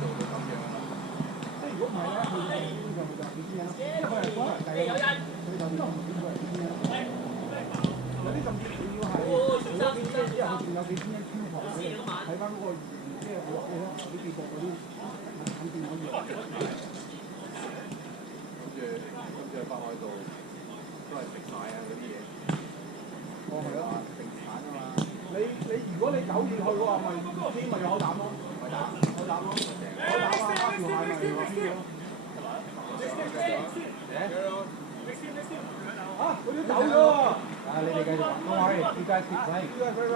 做到咁樣啦。即係如果唔係咧，佢就點樣？因為佢係可能第一，佢就都唔知佢係點樣。有啲甚至仲要係做咗幾天之後，佢仲有幾天超狂嘅，睇翻嗰個即係我話你幾個嗰啲肯定可以。跟住北海道都係食晒啊嗰啲嘢。哦，係咯，定產啊嘛。你如果你9月去嘅話，咪啲咪有口膽咯，口膽咯，口膽啊，條蟹咪話邊個咯？啊！佢都走咗喎。啊！你哋繼續玩，don't worry, you guys keep playing.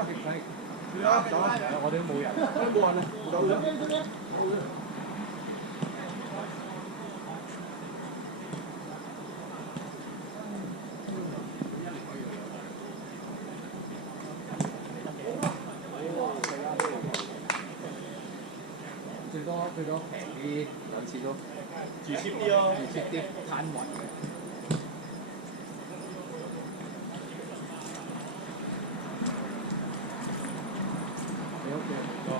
Keep playing. 走啦，走啦，我哋都冇人，冇人啊，走咗。最多平啲兩次都住 cheap 啲咯，住 cheap 啲攤雲嘅。你屋企人唔多。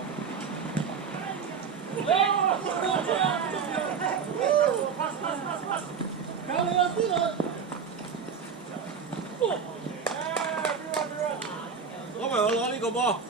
我咪去攞呢個波。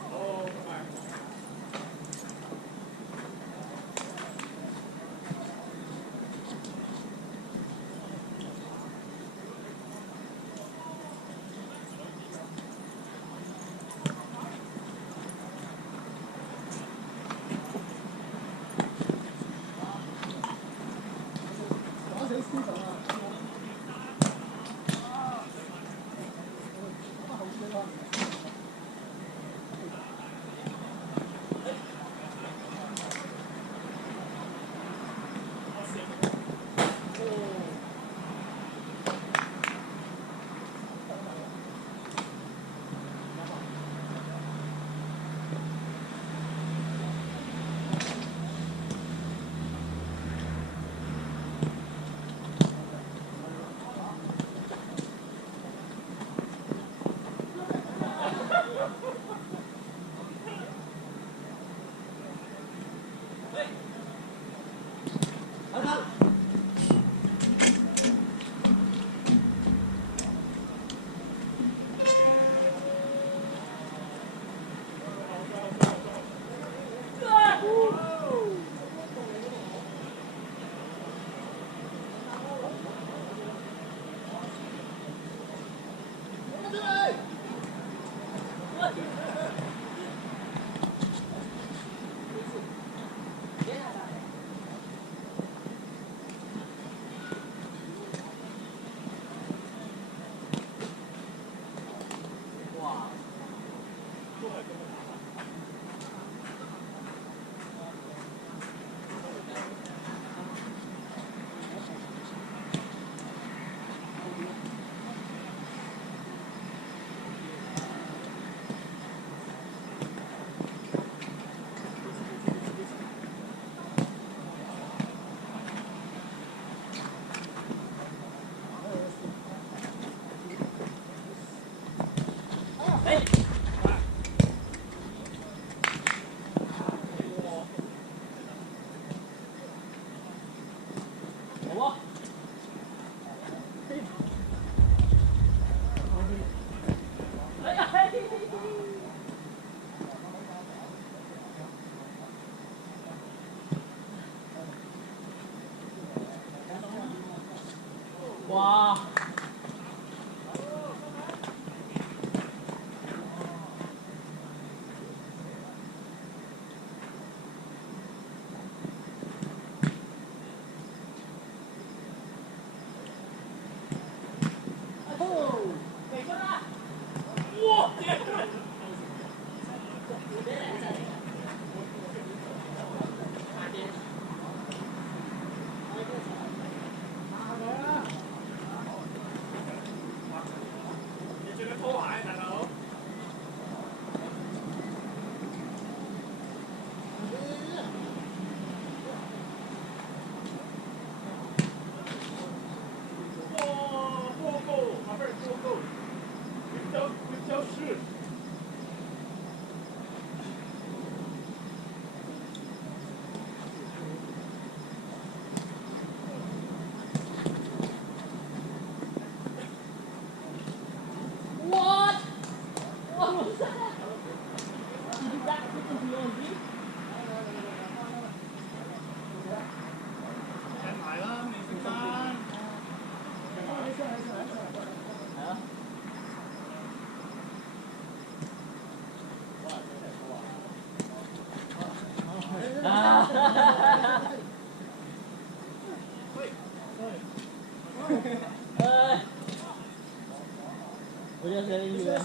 Udah sering juga.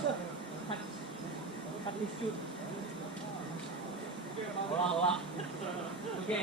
Hak shoot. Olah. Oke.